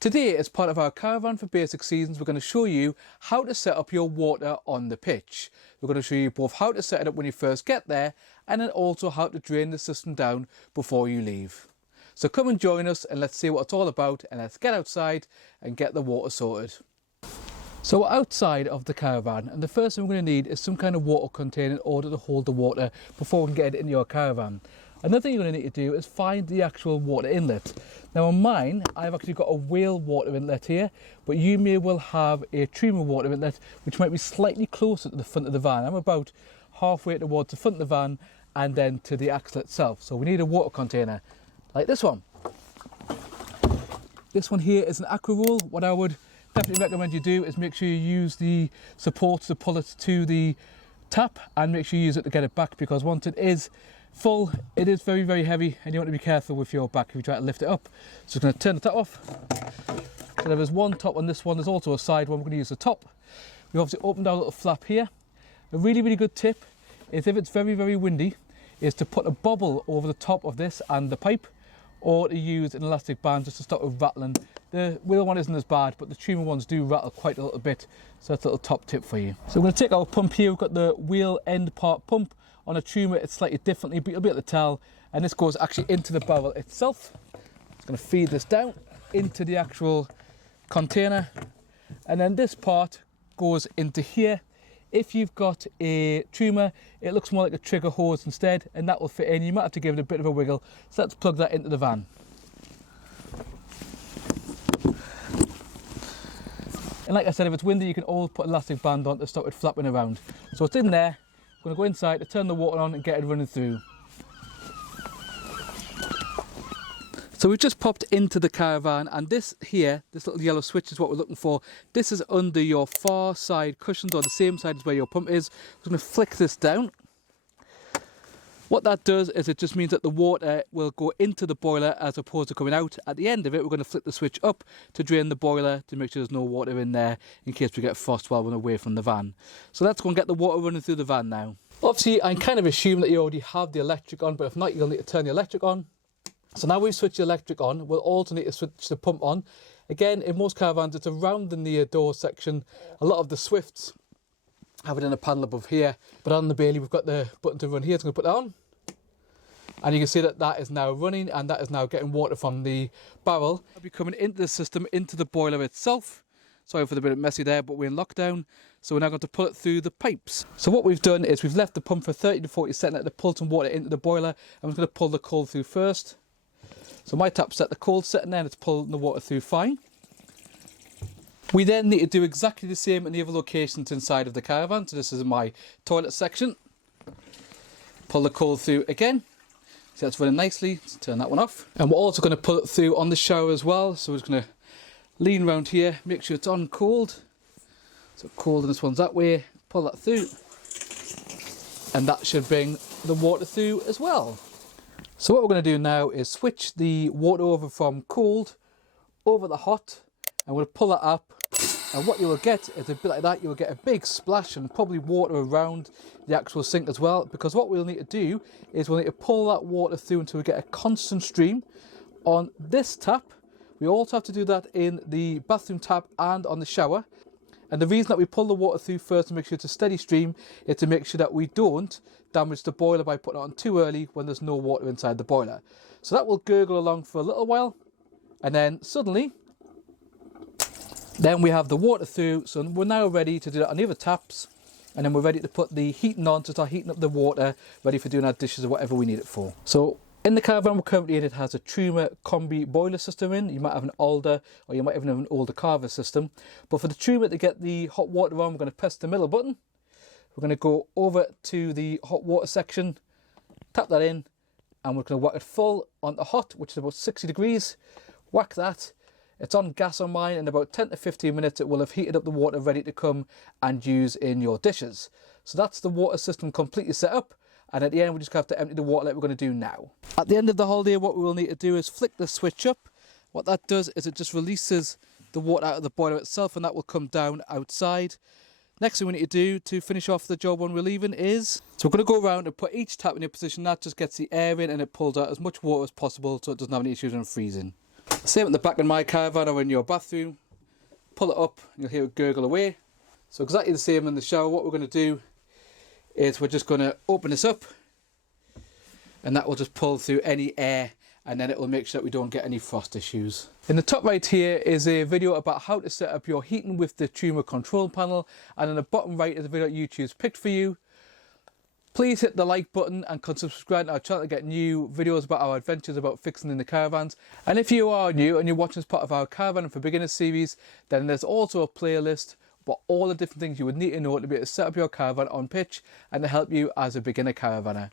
Today, as part of our Caravan for Basic seasons, we're going to show you how to set up your water on the pitch. We're going to show you both how to set it up when you first get there and then also how to drain the system down before you leave. So come and join us and let's see what it's all about, and let's get outside and get the water sorted. So we're outside of the caravan, and the first thing we're going to need is some kind of water container in order to hold the water before we can get it in your caravan. Another thing you're going to need to do is find the actual water inlet. Now on mine, I've actually got a whale water inlet here, but you may well have a Truma water inlet which might be slightly closer to the front of the van. I'm about halfway towards the front of the van and then to the axle itself. So we need a water container like this one. This one here is an aqua roll. What I would definitely recommend you do is make sure you use the supports to pull it to the tap, and make sure you use it to get it back, because once it is full, it is very, very heavy and you want to be careful with your back if you try to lift it up. So I'm going to turn the tap off. So there is one top on this one, there's also a side one. We're going to use the top. We obviously opened our little flap here. A really, really good tip is, if it's very, very windy, is to put a bobble over the top of this and the pipe, or to use an elastic band just to stop it rattling. The wheel one isn't as bad, but the Truma ones do rattle quite a little bit, so that's a little top tip for you. So we're going to take our pump here. We've got the wheel end part pump. On a Truma it's slightly differently, but you'll be able to tell, and this goes actually into the barrel itself. It's going to feed this down into the actual container, and then this part goes into here. If you've got a Truma, it looks more like a trigger hose instead, and that will fit in. You might have to give it a bit of a wiggle. So let's plug that into the van. And like I said, if it's windy, you can always put an elastic band on to stop it flapping around. So it's in there. I'm going to go inside to turn the water on and get it running through. So we've just popped into the caravan, and this here, this little yellow switch is what we're looking for. This is under your far side cushions, or the same side as where your pump is. We're going to flick this down. What that does is it just means that the water will go into the boiler as opposed to coming out. At the end of it, we're going to flick the switch up to drain the boiler to make sure there's no water in there in case we get frost while we're away from the van. So let's go and get the water running through the van now. Obviously, I kind of assume that you already have the electric on, but if not, you'll need to turn the electric on. So now we've switched the electric on, we'll also need to switch the pump on. Again, in most caravans, it's around the near door section. A lot of the Swifts have it in a panel above here, but on the Bailey, we've got the button to run here. So I'm going to put that on. And you can see that that is now running, and that is now getting water from the barrel. It'll be coming into the system, into the boiler itself. Sorry for the bit messy there, but we're in lockdown. So we're now going to pull it through the pipes. So what we've done is we've left the pump for 30 to 40 seconds to pull some water into the boiler. I'm just going to pull the cold through first. So my tap's set the cold setting there, and it's pulling the water through fine. We then need to do exactly the same in the other locations inside of the caravan. So this is my toilet section. Pull the cold through again. So that's running nicely. Let's turn that one off. And we're also going to pull it through on the shower as well. So we're just going to lean around here, make sure it's on cold. So cold, and this one's that way. Pull that through. And that should bring the water through as well. So what we're going to do now is switch the water over from cold over the hot, and we'll pull that up, and what you will get is a bit like that. You will get a big splash and probably water around the actual sink as well, because what we'll need to do is we'll need to pull that water through until we get a constant stream on this tap. We also have to do that in the bathroom tap and on the shower. And the reason that we pull the water through first to make sure it's a steady stream is to make sure that we don't damage the boiler by putting it on too early when there's no water inside the boiler. So that will gurgle along for a little while, and then suddenly, then we have the water through. So we're now ready to do that on the other taps, and then we're ready to put the heating on to start heating up the water, ready for doing our dishes or whatever we need it for. So in the caravan we're currently in, it has a Truma combi boiler system in. You might have an older, or you might even have an older Carver system. But for the Truma, to get the hot water on, we're going to press the middle button. We're going to go over to the hot water section, tap that in, and we're going to whack it full onto hot, which is about 60 degrees. Whack that. It's on gas on mine. In about 10 to 15 minutes, it will have heated up the water ready to come and use in your dishes. So that's the water system completely set up. And at the end, we just have to empty the water like we're going to do now. At the end of the holiday, what we will need to do is flick the switch up. What that does is it just releases the water out of the boiler itself, and that will come down outside. Next thing we need to do to finish off the job when we're leaving is, so we're going to go around and put each tap in a position. That just gets the air in and it pulls out as much water as possible so it doesn't have any issues in freezing. Same at the back of my caravan or in your bathroom. Pull it up and you'll hear it gurgle away. So exactly the same in the shower. What we're going to do is we're just going to open this up, and that will just pull through any air, and then it will make sure that we don't get any frost issues. In the top right here is a video about how to set up your heating with the Truma control panel, and in the bottom right is a video that YouTube's picked for you. Please hit the like button and subscribe to our channel to get new videos about our adventures about fixing in the caravans. And if you are new and you're watching as part of our Caravan for Beginners series, then there's also a playlist about all the different things you would need to know to be able to set up your caravan on pitch and to help you as a beginner caravanner.